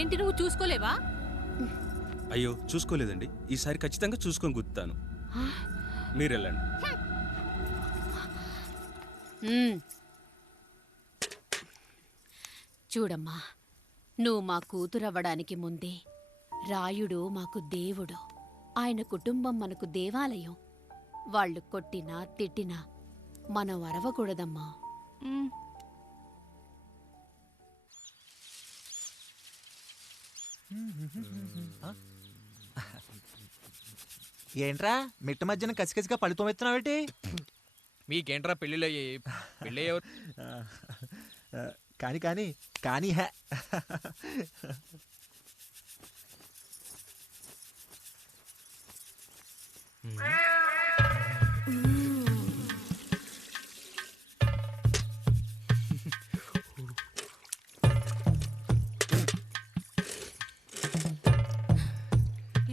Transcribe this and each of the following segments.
ఏంటి నువ్వు చూసుకోలేవా? అయ్యో చూసుకోలేదండి, ఈసారి ఖచ్చితంగా చూసుకొని గుర్తాను. మీరు వెళ్ళండి. చూడమ్మా, నువ్వు మా కూతురవ్వడానికి ముందే రాయుడు మాకు దేవుడు, ఆయన కుటుంబం మనకు దేవాలయం. వాళ్ళు కొట్టినా తిట్టినా మనం అరవకూడదమ్మా. ఏంట్రా మిట్ట మధ్యన కసికసిగా పళ్ళుతో ఎత్తున్నావేటి? మీకేంట్రా పెళ్ళిళ్ళయ్యి? పెళ్ళయ్యే కానీ కానీ కానీ హే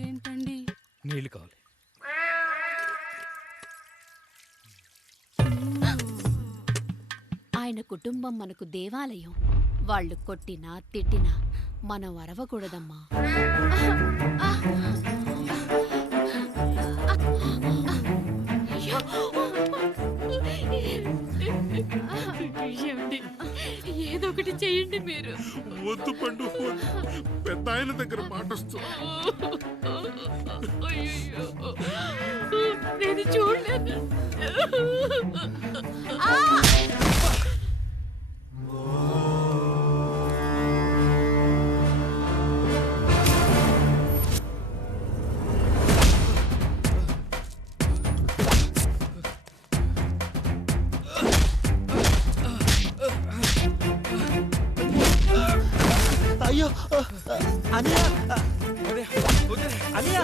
ఏంటండి? నీళ్ళు కావాలి. ఆయన కుటుంబం మనకు దేవాలయం. వాళ్ళు కొట్టినా తిట్టినా మనం అరవకూడదమ్మా. ఏదో ఒకటి చెయ్యండి మీరు. వద్దు పండు, పెద్ద ఆయన దగ్గర మాటొస్తూ. నేను చూడలేదు. అయ్యో అనియా అనియా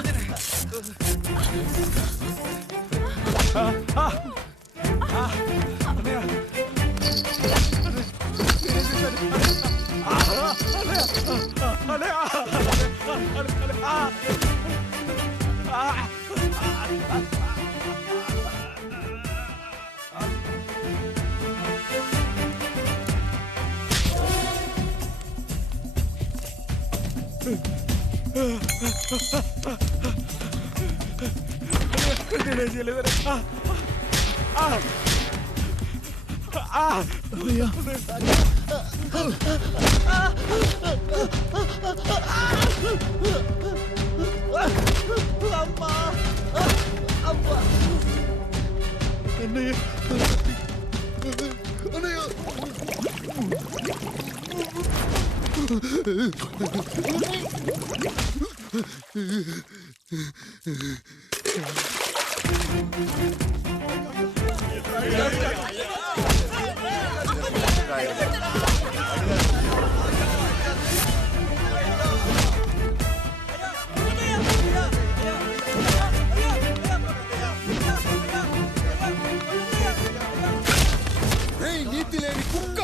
నీతి లేని కుక్క,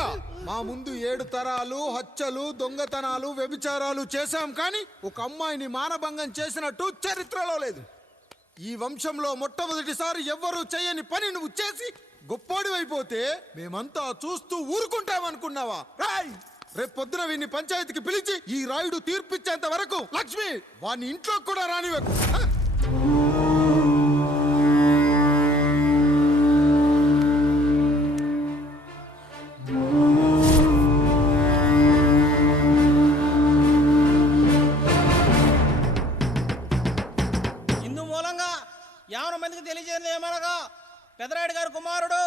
మా ముందు 7 తరాలు హత్యలు దొంగతనాలు వ్యభిచారాలు చేశాం, కానీ ఒక అమ్మాయిని మానభంగం చేసినట్టు చరిత్రలో లేదు. ఈ వంశంలో మొట్టమొదటిసారి ఎవ్వరూ చేయని పని నువ్వు చేసి గొప్పోడివైపోతే మేమంతా చూస్తూ ఊరుకుంటామనుకున్నావా? రేపు పొద్దున వీడిని పంచాయతీకి పిలిచి ఈ రాయుడు తీర్పిచ్చేంత వరకు లక్ష్మి వాడిని ఇంట్లో కూడా రానివ్వకు. తెలియజేయడం ఏమనగా పెదరాయుడు గారి కుమారుడు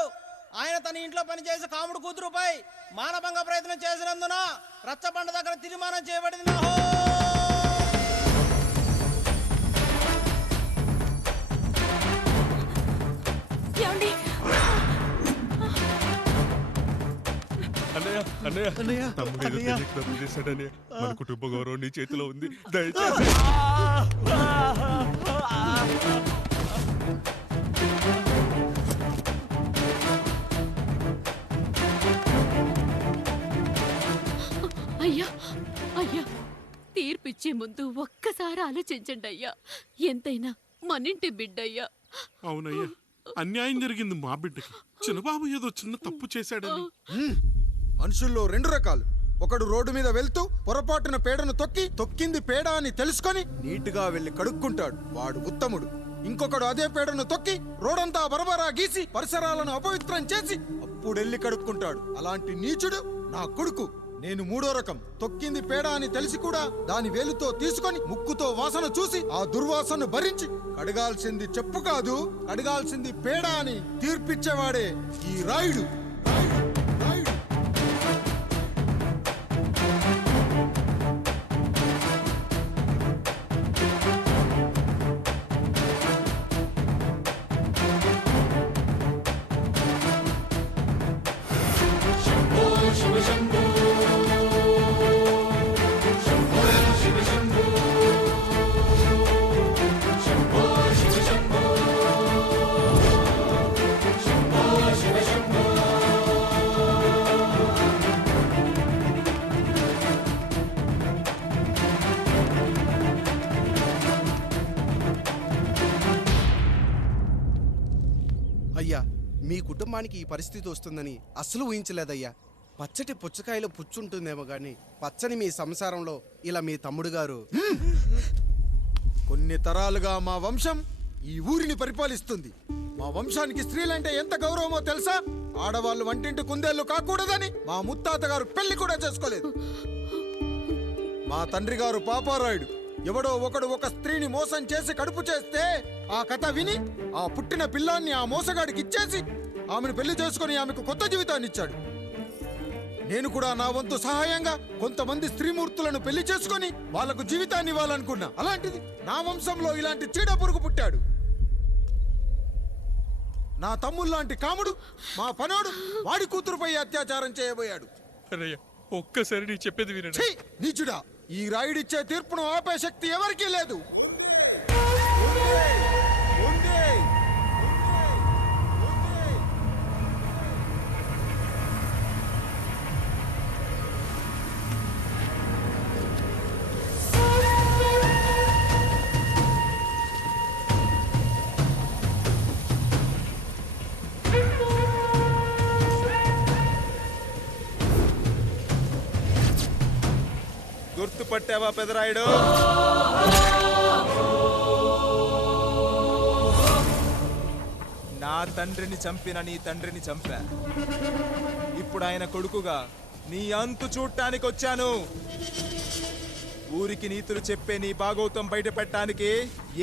ఆయన తన ఇంట్లో పనిచేసే కాముడు కూతురుపై మానభంగ ప్రయత్నం చేసినందున రచ్చబండ దగ్గర తీర్మానం చేయబడింది. మన కుటుంబ గౌరవం నీ చేతిలో ఉంది, దయచేసి. అయ్యా అయ్యా, తీర్పిచ్చే ముందు ఒక్కసారి ఆలోచించండి అయ్యా. ఎంతైనా మనింటి బిడ్డయ్యా. అవునయ్యా, అన్యాయం జరిగింది మా బిడ్డకి. చిన్నబాబు ఏదో చిన్న తప్పు చేశాడని. మనుషుల్లో 2 రకాలు, ఒకడు రోడ్డు మీద వెళ్తూ పొరపాటున పేడను తొక్కింది పేడ అని తెలుసుకొని నీటుగా వెళ్లి కడుక్కుంటాడు, వాడు ఉత్తముడు. ఇంకొకడు అదే పేడను తొక్కి రోడంతా బరబరా గీసి పరిసరాలను అపవిత్రం చేసి అప్పుడెళ్ళి కడుక్కుంటాడు. అలాంటి నీచుడు నా కొడుకు. నేను మూడో రకం. తొక్కింది పేడ అని తెలిసి కూడా దాని వేలుతో తీసుకొని ముక్కుతో వాసన చూసి ఆ దుర్వాసనను భరించి కడగాల్సింది చెప్పు కాదు, కడగాల్సింది పేడ అని తీర్పిచ్చేవాడే ఈ రాయుడు. అయ్యా, మీ కుటుంబానికి ఈ పరిస్థితి వస్తుందని అస్సలు ఊహించలేదయ్యా. పచ్చటి పుచ్చకాయలో పుచ్చుంటుందేమో గాని పచ్చని మీ సంసారంలో ఇలా మీ తమ్ముడు గారు కొన్ని తరాలుగా మా వంశం ఈ ఊరిని పరిపాలిస్తుంది. మా వంశానికి స్త్రీలంటే ఎంత గౌరవమో తెలుసా? ఆడవాళ్ళు వంటింటి కుందేళ్లు కాకూడదని మా ముత్తాత గారు పెళ్లి కూడా చేసుకోలేదు. మా తండ్రి గారు పాపారాయుడు ఎవడో ఒకడు ఒక స్త్రీని మోసం చేసి కడుపు చేస్తే ఆ కథ విని ఆ పుట్టిన పిల్లాన్ని ఆ మోసగాడికి ఇచ్చేసి ఆమెను పెళ్లి చేసుకుని ఆమెకు కొత్త జీవితాన్ని ఇచ్చాడు. నేను కూడా నా వంతు సహాయంగా కొంతమంది స్త్రీమూర్తులను పెళ్లి చేసుకుని వాళ్లకు జీవితాన్ని ఇవ్వాలనుకున్నా. అలాంటిది నా వంశంలో ఇలాంటి చీడ పురుగు పుట్టాడు. నా తమ్ముళ్ళలాంటి కాముడు మా పనోడు వాడి కూతురుపై అత్యాచారం చేయబోయాడు. ఒక్కసారి నీ చెప్పేది వినండి. ఛీ! నీచుడా, ఈ రాయుడిచ్చే తీర్పును ఆపే శక్తి ఎవరికీ లేదు. గుర్తుపట్టావా పెదరాయుడు? నా తండ్రిని చంపిన నీ తండ్రిని చంపా. ఇప్పుడు ఆయన కొడుకుగా నీ అంతు చూడటానికి వచ్చాను. ఊరికి నీతులు చెప్పే నీ భాగవతం బయట పెట్టడానికి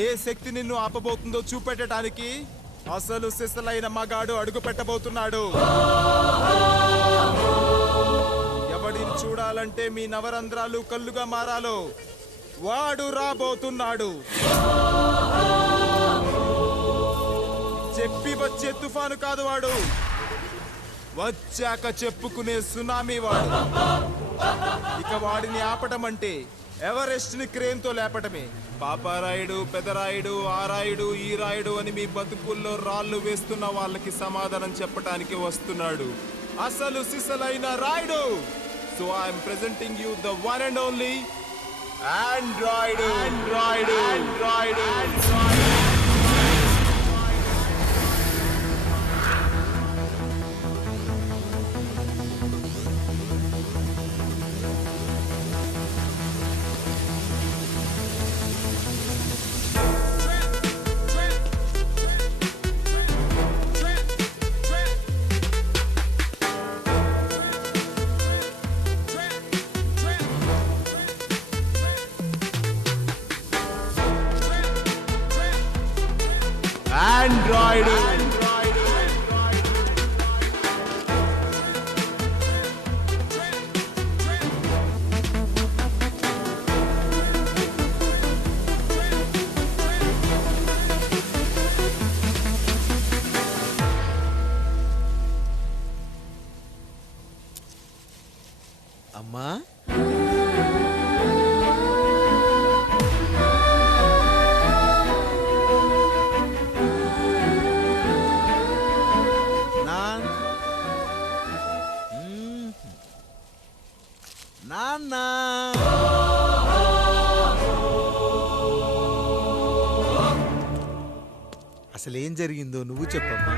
ఏ శక్తి నిన్ను ఆపబోతుందో చూపెట్టడానికి అసలు సిసలైన మగాడు అడుగు పెట్టబోతున్నాడు. ఎవడిని చూడాలంటే మీ నవరంధ్రాలు కళ్ళుగా మారాలో వాడు రాబోతున్నాడు. చెప్పి వచ్చే తుఫాను కాదు వాడు, వచ్చాక చెప్పుకునే సునామీ వాడు. ఇక వాడిని ఆపటం అంటే ఎవరెస్ట్ ని క్రేన్ తో లేపటమే. పాపారాయుడు, పెదరాయుడు, ఆ రాయుడు, ఈ రాయుడు అని మీ బతుకుల్లో రాళ్ళు వేస్తున్న వాళ్ళకి సమాధానం చెప్పటానికి వస్తున్నాడు అసలు సిసలైన Rayudu. So I am presenting you the one and only Android. అమ్మా, నాన్న, అసలేం జరిగిందో నువ్వు చెప్పమ్మా.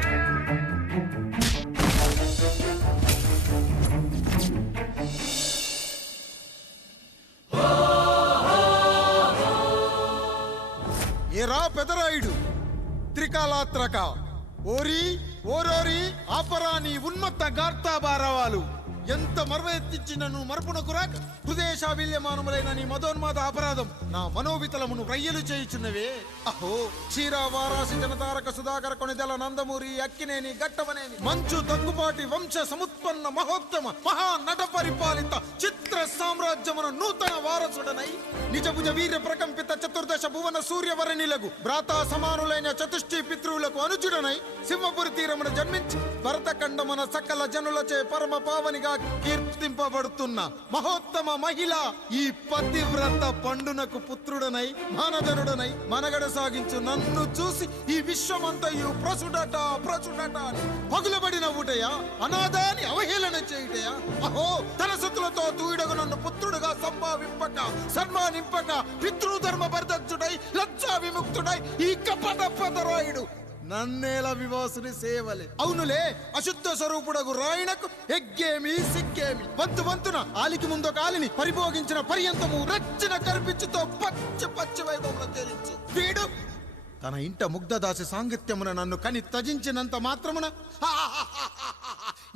ఏరా పెదరాయుడు త్రికాలాత్రక ఓరి ఓరోరి ఆపరా నీ ఉన్మత్త గార్తాబారవాలు ఎంత మర్వ ఎత్తించినను మరపునకు రాక హృదయశావిల్యమానములైన నీ మదోన్మాద అపరాధం నా మనోవితలమును రయ్యలు చేయుచున్నవే. అహో క్షీరా వారాసి జనతారక సుధాకర కొనిదెల నందమూరి అక్కినేని గట్టవనేని మంచు దగ్గుపాటి వంశ సముత్పన్న మహోత్తమ మహా నట పరిపాలిత చిత్ర సామ్రాజ్యమున నూతన వారసుడనై నిజభుజ వీర్య ప్రకంపిత చతుర్దశ భువన సూర్యవరణిలకు భ్రాతా సమానులైన చతుష్టి పితృవులకు అనుజుడనై సింహపురి తీరమున జన్మించి భరతఖండమున సకల జనులచే పరమ పావనిగా కీర్తింపబడుతున్న మహోత్తమ మహిళ ఈ పతివ్రత పండునకు పుత్రుడనై మానధనుడనై మనగడ సాగించు నన్ను చూసి ఈ విశ్వమంతయు ప్రసుడట అని పగులబడిన ఊటయా అనాథాన్ని అవహేళన చేయుటయా. అహో తన సతులతో తూయిడగు నన్ను పుత్రుడుగా సంభావింపక సన్మానింపక పితృధర్మ పరిదగ్ధుడై లజ్జా విముక్తుడై ఈ కపట పెదరాయుడు నన్నేల వివాసుని సేవలే. అవునులే అశుద్ధ స్వరూపుడగు రాయణకు ఎగ్గేమి సిగ్గేమి వంతు వంతున ఆలికి ముందు కాలిని పరిభోగించిన పర్యంతము రచ్చన కర్పించుతో పచ్చి వైభవంలో తేలించు వీడు తన ఇంట ముగ్ధదాసి సాంగత్యమున నన్ను కని త్యజించినంత మాత్రమున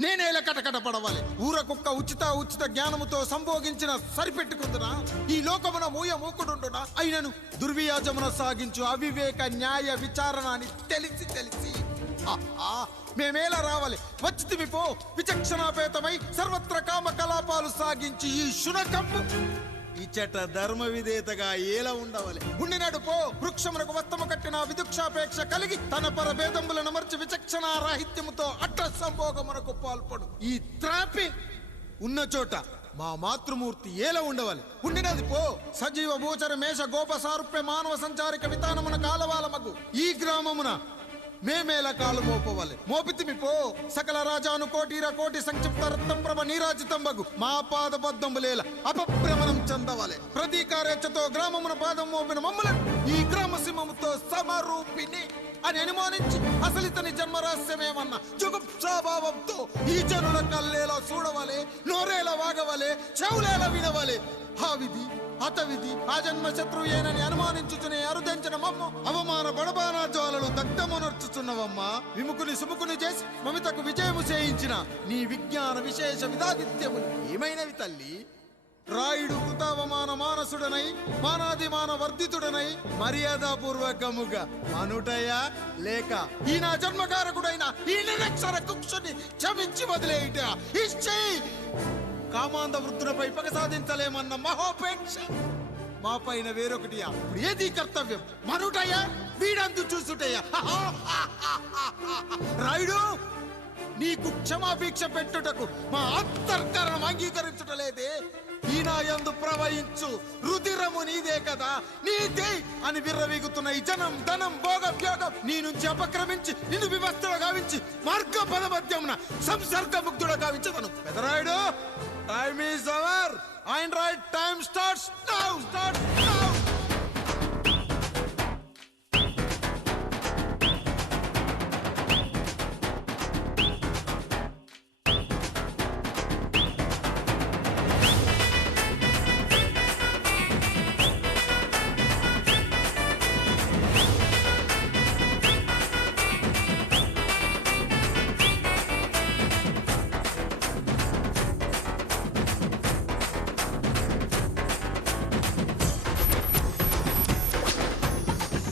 నేనేలా కటకట పడవాలి. ఊర కుక్క ఉచిత జ్ఞానముతో సంభోగించిన సరిపెట్టుకుంటున్నా ఈ లోకమున మూకుడుండునా అయినను దుర్వ్యాజమున సాగించు అవివేక న్యాయ విచారణ అని తెలిసి మేమేలా రావాలి వచ్చితిమి పో విచక్షణాపేతమై సర్వత్ర కామ కలాపాలు సాగించి ఈ శునకము ఇచ్చట ధర్మ విధేతగా ఏలా ఉండవాలి ఉండినాడు పో. వృక్షమునకు వస్తము కట్టిన విదుక్షాపేక్ష కలిగి తన పరభేదములను మర్చి విచక్షణ రాహిత్యముతో అట్ట సంభోగమునకు పాల్పడు ఈ త్రాపి ఉన్న చోట మా మాతృమూర్తి ఏలా ఉండవాలి ఉండినది పో. సజీవ భూచర మేష గోప సారూప్య మానవ సంచారిక విధానమున కాలవాలమగు ఈ గ్రామమున మేమేలా కాలు మోపవాలి మోపితిమి పో. సకల రాజాను కోటి సంక్షిప్త రత్నప్రభ నీరాజితంబగు మా పాదబద్ధములేల అపభ్రమణం చెందవాలి. ప్రతీకారేచ్ఛతో గ్రామమున పాదం మోపిన మమ్మలను ఈ గ్రామ సింహముతో సమరూపిణి అని అనుమానించి అసలితని జన్మరహస్యమేమన్నా జుగుప్సాభావంతో ఈ జనుల కల్లేలా చూడవాలి నోరేలా వాగవాలి చెవులేలా వినవాలి. ఆ విధి హతవిధి ఆ జన్మ శత్రువు ఏనని అనుమానించుచునే అరుదించిన మమ్మ అవమాన బడబానా జ్వాలలు దగ్ధమునర్చుచున్నవమ్మా. విముకుని సుముకుని చేసి మమితకు విజయము చేయించిన నీ విజ్ఞాన విశేష విధాదిత్యములు ఏమైనవి తల్లి. రాయుడు కృతావమాన మానసుడనై మానాదిమాన వర్ధితుడనై మర్యాదాపూర్వకముగా మనుటయా లేక ఈ నా జన్మకారకుడైన ఈ నిరక్షర కుక్షుని క్షమించి వదిలేయుట ఇచ్చే కామాంధ వృద్ధులపై పగ సాధించలేమన్న మహోపేక్ష మా పైన వేరొకటియా ఇప్పుడు ఏది కర్తవ్యం మనుటయా వీడందు చూసుటయా. రాయుడు నీకు క్షమాభిక్ష పెట్టుటకు మా అంతర్కరణం అంగీకరించుటలేదే. ఈనాయందు ప్రవహించు రుధిరము నీదే కదా నీదే అని విర్రవీగుతున్న ఈ జనం ధనం భోగభ్యోగం నీ నుంచి అపక్రమించి నిన్ను వివస్థలో గావించి మార్గ పదమధ్యమున సంసర్గ ముగ్ధుడ గావించదను. Pedarayudu time is over and right time starts now.